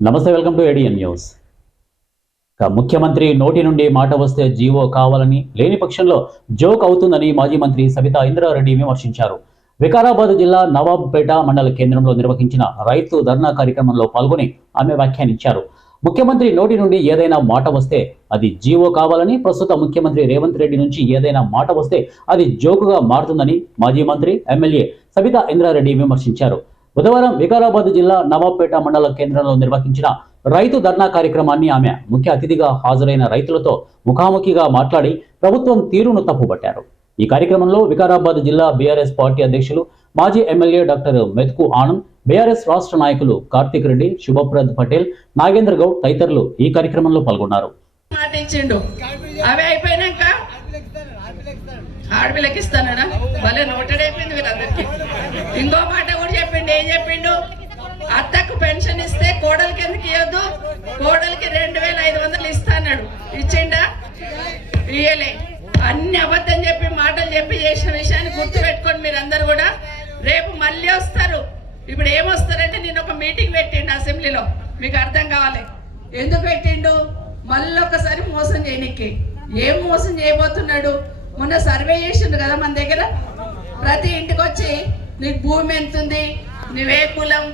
నమస్తే, welcome to ADN news. ముఖ్యమంత్రి నోటి నుండి మాట వస్తే జీవో కావాలని, లేని పక్షంలో జోక్ అవుతుందని మాజీ మంత్రి సబితా ఇంద్రారెడ్డి విమర్శించారు. వికారాబాద్ జిల్లా నవాబ్పేట మండల కేంద్రంలో నిర్వహించిన రైతు ధర్నా కార్యక్రమంలో పాల్గొని ఆమె వ్యాఖ్యానించారు. ముఖ్యమంత్రి నోటి నుండి ఏదైనా మాట వస్తే అది జీవో కావాలని, ప్రస్తుత ముఖ్యమంత్రి రేవంత్ రెడ్డి నుంచి ఏదైనా మాట వస్తే అది జోకుగా మారుతుందని మాజీ మంత్రి ఎమ్మెల్యే సబితా ఇంద్రారెడ్డి విమర్శించారు. బుధవారం వికారాబాద్ జిల్లా నవాబ్పేట మండల కేంద్రంలో నిర్వహించిన రైతు ధర్నా కార్యక్రమాన్ని ఆమె ముఖ్య అతిథిగా హాజరైన రైతులతో ముఖాముఖిగా మాట్లాడి ప్రభుత్వం తీరును తప్పుపట్టారు. ఈ కార్యక్రమంలో వికారాబాద్ జిల్లా బీఆర్ఎస్ పార్టీ అధ్యక్షులు మాజీ ఎమ్మెల్యే డాక్టర్ మెతుకు ఆనంద్, బీఆర్ఎస్ రాష్ట్ర నాయకులు కార్తిక్ రెడ్డి, శుభప్రద్ పటేల్, నాగేంద్ర గౌడ్ తదితరులు ఈ కార్యక్రమంలో పాల్గొన్నారు. ఆడపిల్లకి ఇస్తానడా భలే నోటెడ్ అయిపోయింది వీళ్ళందరికీ. ఇంకో మాట కూడా చెప్పిండు. ఏం చెప్పిండు? అత్తకు పెన్షన్ ఇస్తే కోడలికి ఎందుకు ఇవ్వద్దు, కోడలికి 2500 ఇస్తాడు. ఇచ్చిండా? ఇయ్యలే. అన్ని అబద్ధం చెప్పి మాటలు చెప్పి చేసిన విషయాన్ని గుర్తు పెట్టుకోండి మీరందరూ కూడా. రేపు మళ్ళీ వస్తారు. ఇప్పుడు ఏమొస్తారంటే నేను ఒక మీటింగ్ పెట్టిండు అసెంబ్లీలో, మీకు అర్థం కావాలి ఎందుకు పెట్టిండు. మళ్ళీ ఒకసారి మోసం చేయనికి. ఏం మోసం చేయబోతున్నాడు? మొన్న సర్వే చేసిండు కదా మన దగ్గర. ప్రతి ఇంటికి వచ్చి నీకు భూమి ఎంతుంది, నువ్వే కులం,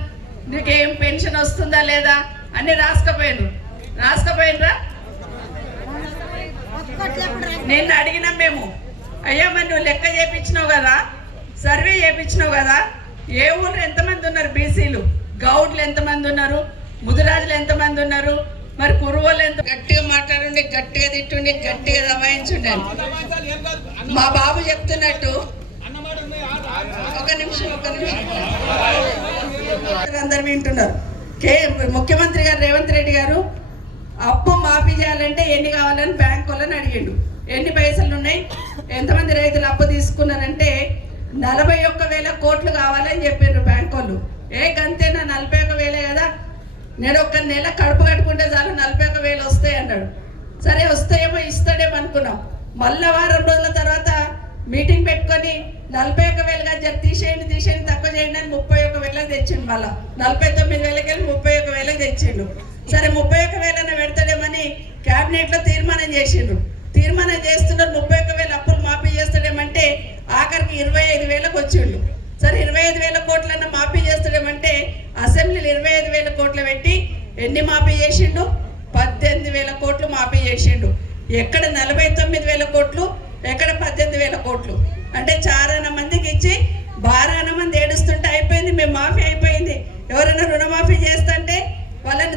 నీకేం పెన్షన్ వస్తుందా లేదా అన్ని రాసుకపోయినరా. నేను అడిగినాం మేము, అయ్యా మరి నువ్వు లెక్క చేయించినావు కదా, సర్వే చేయించినావు కదా, ఏ ఊళ్ళో ఎంతమంది ఉన్నారు బీసీలు, గౌడ్లు ఎంతమంది ఉన్నారు, ముదిరాజులు ఎంతమంది ఉన్నారు, మరి కురువోళ్ళు ఎంత గట్టిగా మాట్లాడుండి, గట్టిగా తిట్టుండి, గట్టిగా దబాయించుండే. మా బాబు చెప్తున్నట్టు ఒక నిమిషం అందరు వింటున్నారు. ముఖ్యమంత్రి గారు రేవంత్ రెడ్డి గారు అప్పు మాఫీ చేయాలంటే ఎన్ని కావాలని బ్యాంక్ వాళ్ళని అడిగిండు. ఎన్ని పైసలు ఉన్నాయి, ఎంతమంది రైతులు అప్పు తీసుకున్నారంటే 41,000 కోట్లు కావాలని చెప్పారు బ్యాంక్ వాళ్ళు. గంతేనా? 41,000 కదా, నేను ఒక నెల కడుపు కట్టుకుంటే చాలు 41,000 వస్తాయి అన్నాడు. సరే వస్తాయేమో, ఇస్తాడేమో అనుకున్నాం. మళ్ళా వారం రోజుల తర్వాత మీటింగ్ పెట్టుకొని 41,000గా చెప్పి తీసేయండి తక్కువ చేయండి అని 31,000 తెచ్చిండు. మళ్ళా 49,000కి వెళ్ళి 31,000 తెచ్చిండు. సరే 31,000 పెడతాడేమని క్యాబినెట్లో తీర్మానం చేసిండ్రు. తీర్మానం చేస్తున్నారు 31,000 అప్పులు మాఫీ చేస్తాడేమంటే ఆఖరికి 25,000కి వచ్చిండు. సరే 25,000 కోట్లన్నా మాఫీ చేస్తాడేమంటే అసెంబ్లీలో 25,000 కోట్లు పెట్టి ఎన్ని మాఫీ చేసిండు? 18,000 కోట్లు మాఫీ చేసిండు. ఎక్కడ 49,000 కోట్లు, ఎక్కడ 18,000 కోట్లు? అంటే చారాన మందికి ఇచ్చి బారాన మంది ఏడుస్తుంటే అయిపోయింది, మేము మాఫీ అయిపోయింది. ఎవరైనా రుణమాఫీ చేస్తుంటే వాళ్ళని